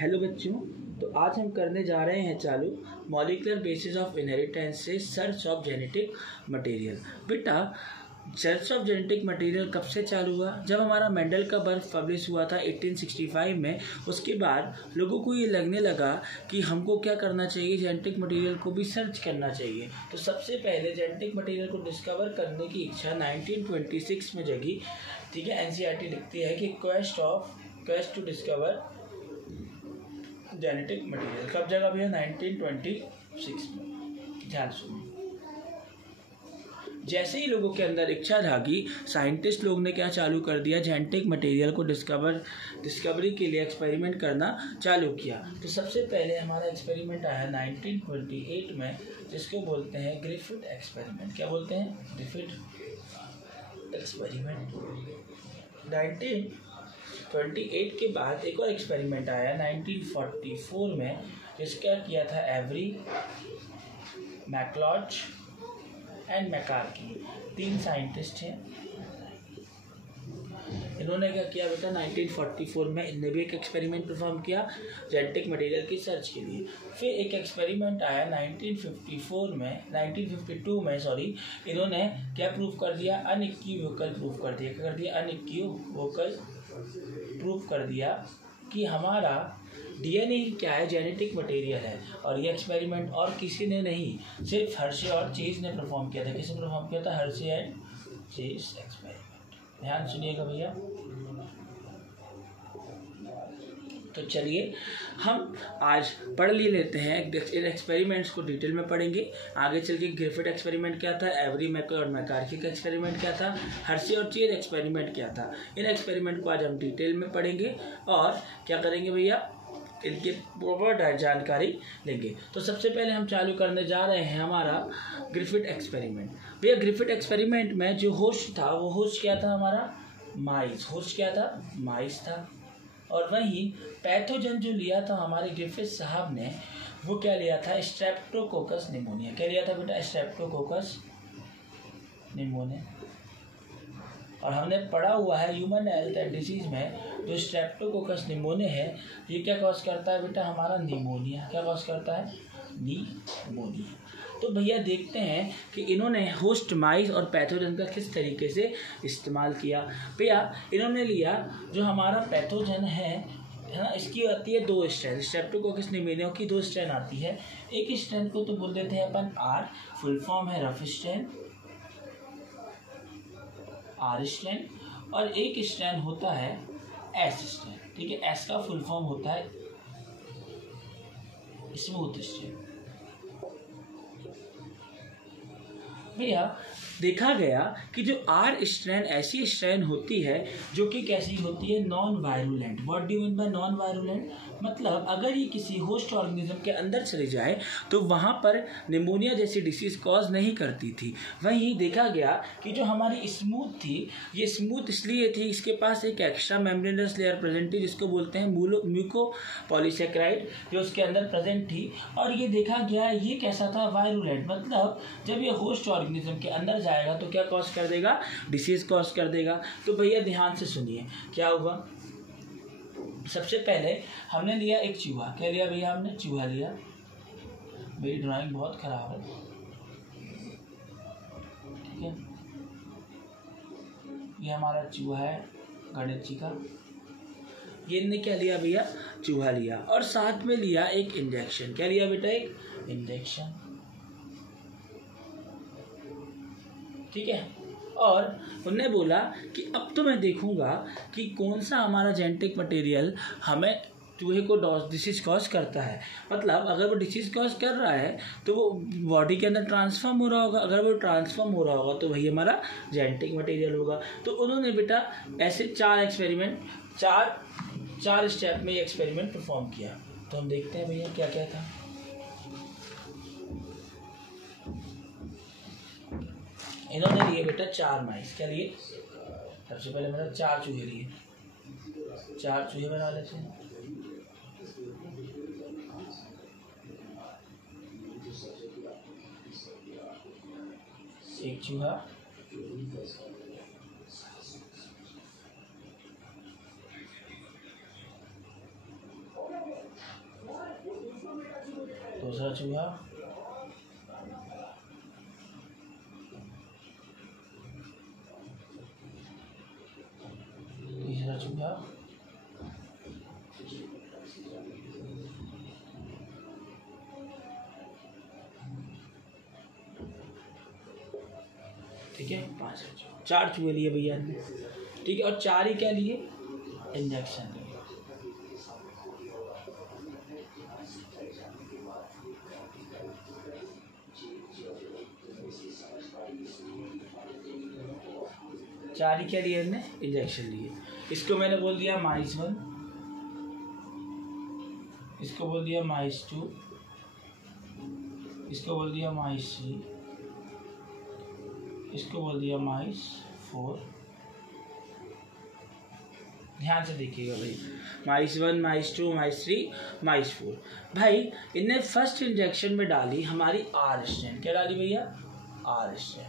Hello बच्चों, तो आज हम करने जा रहे हैं चालू मॉलिक्यूलर बेसिस ऑफ इनहेरिटेंस से सर्च ऑफ जेनेटिक मटेरियल। बेटा, सर्च ऑफ जेनेटिक मटेरियल कब से चालू हुआ? जब हमारा मेंडल का बर्थ पब्लिश हुआ था 1865 में। उसके बाद लोगों को ये लगने लगा कि हमको क्या करना चाहिए, जेनेटिक मटेरियल को भी सर्च करना चाहिए। तो सबसे पहले जेनेटिक मटेरियल को डिस्कवर करने की इच्छा 1926 में जगी। ठीक है, एनसीईआरटी लिखती है कि quest to discover genetic material कब जगह भैया? 1926 में। ध्यान सुनिए, जैसे ही लोगों के अंदर इच्छा जागी, साइंटिस्ट लोग ने क्या चालू कर दिया, जेनेटिक मटेरियल को डिस्कवरी के लिए एक्सपेरिमेंट करना चालू किया। तो सबसे पहले हमारा एक्सपेरिमेंट आया 1928 में, जिसको बोलते हैं ग्रिफिथ एक्सपेरिमेंट। क्या बोलते हैं? Griffith experiment. 1928 के बाद एक और एक्सपेरिमेंट आया 1944 में, जिसका किया था एवरी, मैकलॉच एंड मैकार्की। 3 साइंटिस्ट हैं। इन्होंने क्या किया बेटा? 1944 में इनने भी एक एक्सपेरिमेंट परफॉर्म किया जेनेटिक मटेरियल की सर्च के लिए। फिर एक एक्सपेरिमेंट आया 1952 में सॉरी, इन्होंने क्या प्रूव कर दिया? अनइक्विवोकल प्रूव कर दिया। क्या कर दिया? अनइक्विवोकल प्रूव कर दिया कि हमारा डीएनए क्या है, जेनेटिक मटेरियल है। और ये एक्सपेरिमेंट और किसी ने नहीं, सिर्फ हर्शे और चेज ने परफॉर्म किया था। किसने परफॉर्म किया था? Hershey and chase experiment. ध्यान सुनिएगा भैया। तो चलिए हम आज पढ़ लेते हैं, इन एक्सपेरिमेंट्स को डिटेल में पढ़ेंगे। आगे चल के ग्रिफिथ एक्सपेरिमेंट क्या था, एवरी, मैकल और मैकार्की का एक्सपेरिमेंट क्या था, हर्शे और चेज एक्सपेरिमेंट क्या था। इन एक्सपेरिमेंट को आज हम डिटेल में पढ़ेंगे और क्या करेंगे भैया, इनकी प्रॉपर जानकारी लेंगे। तो सबसे पहले हम चालू करने जा रहे हैं हमारा ग्रिफिथ एक्सपेरिमेंट। भैया ग्रिफिथ एक्सपेरिमेंट में जो होस्ट था, वो होस्ट क्या था हमारा? माइस। होस्ट क्या था? माइस था। और वहीं पैथोजन जो लिया था हमारे ग्रिफिथ साहब ने, वो क्या लिया था? Streptococcus pneumonia. क्या लिया था बेटा? Streptococcus pneumonia. और हमने पढ़ा हुआ है ह्यूमन हेल्थ एंड डिसीज में, जो स्ट्रेप्टोकोकस निमोनिया है, ये क्या कॉज करता है बेटा? हमारा निमोनिया। क्या कॉज करता है? निमोनिया। तो भैया देखते हैं कि इन्होंने होस्ट माइस और पैथोजन का किस तरीके से इस्तेमाल किया। भैया इन्होंने लिया जो हमारा पैथोजन है ना, इसकी आती है 2 स्ट्रेन। स्ट्रेप्टोकोकस निमोनिया की 2 स्ट्रेन आती है। एक स्ट्रेन को तो बोल देते हैं अपन आर, फुल फॉर्म है रफ स्ट्रेन, आर स्ट्रेन। और एक स्ट्रेन होता है एस स्ट्रेन। ठीक है, एस का फुल फॉर्म होता है स्मूथ स्ट्रेन। भैया देखा गया कि जो आर स्ट्रेन ऐसी स्ट्रेन होती है जो कि कैसी होती है? Non virulent. What do you mean by non virulent? मतलब अगर ये किसी होस्ट ऑर्गेनिज्म के अंदर चली जाए तो वहाँ पर निमोनिया जैसी डिसीज कॉज नहीं करती थी। वहीं देखा गया कि जो हमारी स्मूथ थी, ये स्मूथ इसलिए थी, इसके पास एक एक्स्ट्रा मेम्ब्रेनस लेयर प्रेजेंट थी, जिसको बोलते हैं म्यूकोपॉलीसेकेराइड, जो उसके अंदर प्रेजेंट थी। और ये देखा गया ये कैसा था? वायरुलेंट। मतलब जब ये होस्ट ऑर्गेनिज्म के अंदर जाएगा तो क्या कॉज कर देगा? डिसीज कॉज कर देगा। तो भैया ध्यान से सुनिए क्या हुआ। सबसे पहले हमने लिया एक चूहा। क्या लिया भैया? हमने चूहा लिया। मेरी ड्राइंग बहुत खराब है, ठीक है। ये हमारा चूहा है गणेश जी का। ये ने क्या लिया भैया? चूहा लिया। और साथ में लिया एक इंजेक्शन। क्या लिया बेटा? एक इंजेक्शन। ठीक है। और उन्होंने बोला कि अब तो मैं देखूंगा कि कौन सा हमारा जेनेटिक मटेरियल हमें चूहे को डिसीज कॉज करता है। मतलब अगर वो डिसीज कॉज कर रहा है तो वो बॉडी के अंदर ट्रांसफॉर्म हो रहा होगा। अगर वो ट्रांसफॉर्म हो रहा होगा तो वही हमारा जेनेटिक मटेरियल होगा। तो उन्होंने बेटा ऐसे 4 एक्सपेरिमेंट, 4 स्टेप में ये एक्सपेरिमेंट परफॉर्म किया। तो हम देखते हैं भैया क्या क्या था। इन्होंने लिए बेटा 4 माइस। क्या लिए? सबसे पहले मतलब 4 चूहे लिए। 4 चूहे बना लेते हैं। एक चूहा, दूसरा चूहा, तीसरा चूहा, ठीक है, 5 4 चूहे लिए भैया ने, ठीक है, और 4 ही क्या लिए, इंजेक्शन लिए। चार ही क्या लिए हमने, इंजेक्शन लिए। इसको मैंने बोल दिया माइस 1, इसको बोल दिया माइस 2, इसको बोल दिया माइस 3, इसको बोल दिया माइस 4। ध्यान से देखिएगा भाई, माइस 1, माइस 2, माइस 3, माइस 4। भाई इनने फर्स्ट इंजेक्शन में डाली हमारी आर स्ट्रेन, क्या डाली भैया, आर स्ट्रेन,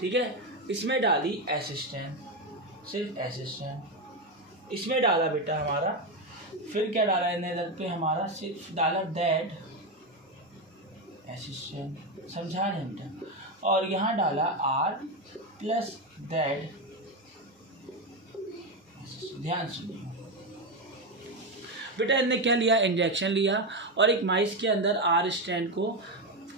ठीक है। इसमें डाली एस स्ट्रेन, सिर्फ एस स्ट्रेन। इसमें डाला बेटा हमारा, फिर क्या डाला इन्हें इधर पे हमारा, सिर्फ डाला दैट एस स्ट्रेन, समझा रहे हैं बेटा। और यहाँ डाला आर प्लस दैट, ध्यान सुनिए बेटा, इनने क्या लिया, इंजेक्शन लिया और एक माइस के अंदर आर स्ट्रैंड को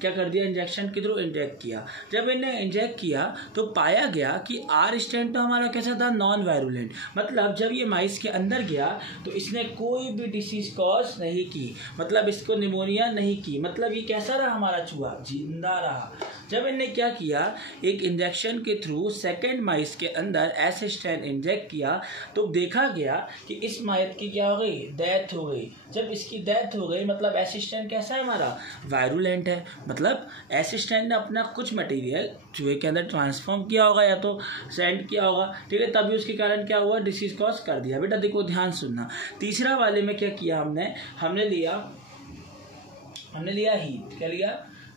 क्या कर दिया, इंजेक्शन के थ्रू इंजेक्ट किया। जब इन्हें इंजेक्ट किया तो पाया गया कि आर स्ट्रैंड तो हमारा कैसा था, नॉन वायरुलेंट। मतलब जब ये माइस के अंदर गया तो इसने कोई भी डिसीज कॉज नहीं की, मतलब इसको निमोनिया नहीं की, मतलब ये कैसा रहा हमारा चूहा, जिंदा रहा। जब इन्हें क्या किया, एक इंजेक्शन के थ्रू सेकेंड माइस के अंदर एस स्ट्रैंड इंजेक्ट किया तो देखा गया कि इस माइस की क्या हो गई, डेथ हो गई। जब इसकी डेथ हो गई मतलब एस स्ट्रैंड कैसा है हमारा, वायरुलेंट है। मतलब एस स्ट्रैंड ने अपना कुछ मटेरियल चूहे के अंदर ट्रांसफॉर्म किया होगा या तो सेंड किया होगा, ठीक है, तभी उसके कारण क्या हुआ, डिसीज कॉज कर दिया। बेटा देखो ध्यान सुनना, तीसरा वाले में क्या किया हमने लिया हीट, क्या लिया,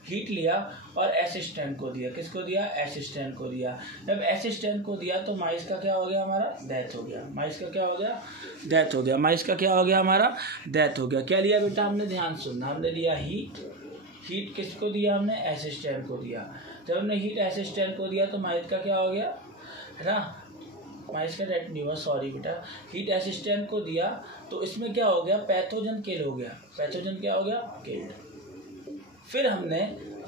हीट लिया और एस स्ट्रैंड को दिया। किसको दिया, एस स्ट्रैंड को दिया। जब एस स्ट्रैंड को दिया तो माइस का क्या हो गया हमारा, डेथ हो गया। माइस का क्या हो गया, डेथ हो गया। माइस का क्या हो गया हमारा, डेथ हो गया। क्या लिया बेटा हमने, ध्यान सुनना, हमने लिया हीट। हीट किसको दिया हमने, एस स्ट्रैंड को दिया। जब हमने हीट एस स्ट्रैंड को दिया तो माइस का क्या हो गया, है ना, माइस का डेथ नहीं हुआ, सॉरी बेटा। हीट एस स्ट्रैंड को दिया तो इसमें क्या हो गया, पैथोजन किल हो गया। पैथोजन क्या हो गया, किल्ड। फिर हमने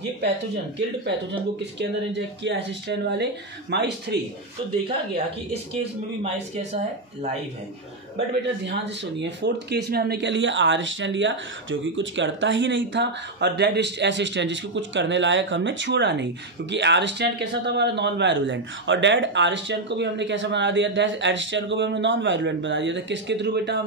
ये पैथोजन, किल्ड पैथोजन को किसके अंदर इंजेक्ट किया, एस स्ट्रैंड वाले माइस 3। तो देखा गया कि इस केस में भी माइस कैसा है, लाइव है। बट बेटा ध्यान से सुनिए, फोर्थ केस में हमने क्या लिया, आर स्ट्रैंड लिया जो कि कुछ करता ही नहीं था, और डेड एस स्ट्रैंड जिसको कुछ करने लायक हमने छोड़ा नहीं, क्योंकि आर स्ट्रैंड कैसा था हमारा, नॉन वायरुलेंट। और डेड आर स्ट्रैंड को भी हमने कैसा बना दिया, डेड आर स्ट्रैंड को भी हमने नॉन वायरुलेंट बना दिया था। किसके थ्रू बेटा,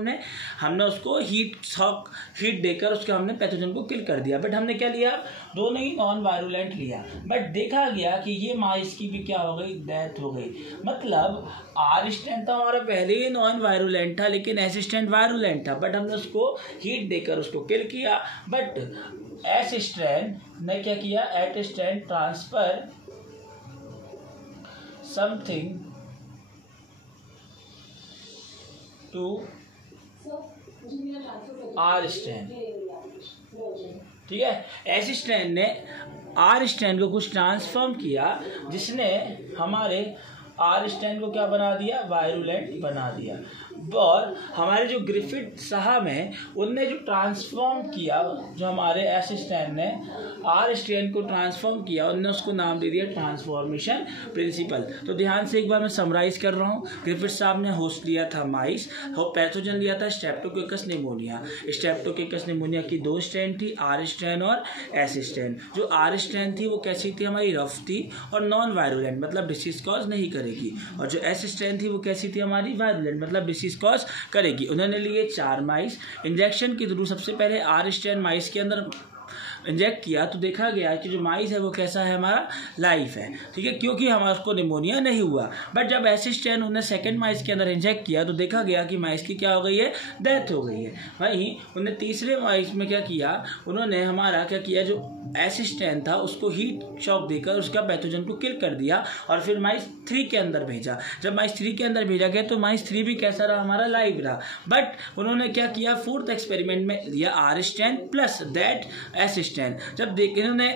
हमने उसको हीट देकर उसके हमने पैथोजन को किल कर दिया। बट हमने क्या लिया, दोनों ही नॉन वायरुलेंट लिया। बट देखा गया कि ये माइस की भी क्या हो गई, डेथ हो गई। मतलब आर स्ट्रैंड तो हमारा पहले ही नॉन वायरुलेंट था, लेकिन एस स्ट्रैंड वायरुलेंट था, बट हमने उसको हीट देकर उसको किल किया। बट एस स्ट्रैंड ने क्या किया, एट strand transfer something to R strand, ठीक है। एस स्ट्रैंड ने आर स्ट्रैंड को कुछ ट्रांसफॉर्म किया जिसने हमारे आर स्ट्रैंड को क्या बना दिया, वायरुलेंट बना दिया। और हमारे जो ग्रिफिथ साहब हैं उनने जो ट्रांसफॉर्म किया, जो हमारे एस स्ट्रैंड ने आर स्ट्रैंड को ट्रांसफॉर्म किया, उन्होंने उसको नाम दे दिया ट्रांसफॉर्मेशन प्रिंसिपल। तो ध्यान से एक बार मैं समराइज कर रहा हूँ। ग्रिफिथ साहब ने होस्ट लिया था माइस, और पैथोजन लिया था स्ट्रेप्टोकोकस निमोनिया। स्ट्रेप्टोकोकस निमोनिया की 2 स्ट्रैंड थी, आर स्ट्रैंड और एस स्ट्रैंड। जो आर स्ट्रैंड थी वो कैसी थी, हमारी रफ थी और नॉन वायरुलेंट, मतलब डिसीज कॉज नहीं करेगी। और जो एस स्ट्रैंड थी वो कैसी थी, हमारी वायरुलेंट, मतलब डिसीज कॉज करेगी। उन्होंने लिए 4 माइस, इंजेक्शन के थ्रू सबसे पहले आर स्ट्रैंड माइस के अंदर इंजेक्ट किया तो देखा गया कि जो माइस है वो कैसा है, हमारा लाइफ है, ठीक है, क्योंकि हमारा उसको निमोनिया नहीं हुआ। बट जब एस स्ट्रैंड उन्होंने सेकंड माइस के अंदर इंजेक्ट किया तो देखा गया कि माइस की क्या हो गई है, डेथ हो गई है। वहीं उन्होंने तीसरे माइस में क्या किया, उन्होंने हमारा क्या किया, जो एस स्ट्रैंड था उसको हीट शॉक देकर उसका पैथोजन को किल कर दिया और फिर माइस 3 के अंदर भेजा। जब माइस 3 के अंदर भेजा गया तो माइस 3 भी कैसा रहा, हमारा लाइव रहा। बट उन्होंने क्या किया, फोर्थ एक्सपेरिमेंट में लिया R strand plus that S strand. जब देख इन्होंने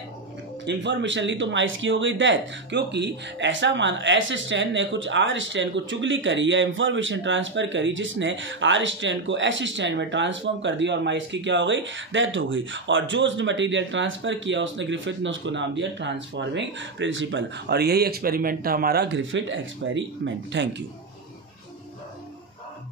इंफॉर्मेशन ली तो माइस की हो गई डेथ, क्योंकि एस स्ट्रैंड ने कुछ आर स्ट्रैंड को चुगली करी या इंफॉर्मेशन ट्रांसफर करी जिसने आर स्ट्रैंड को एस स्ट्रैंड में ट्रांसफॉर्म कर दिया और माइस की क्या हो गई, डेथ हो गई। और जो उसने मटेरियल ट्रांसफर किया उसने ग्रिफिथ ने उसको नाम दिया ट्रांसफॉर्मिंग प्रिंसिपल। और यही एक्सपेरिमेंट था हमारा ग्रिफिथ एक्सपेरिमेंट। Thank you.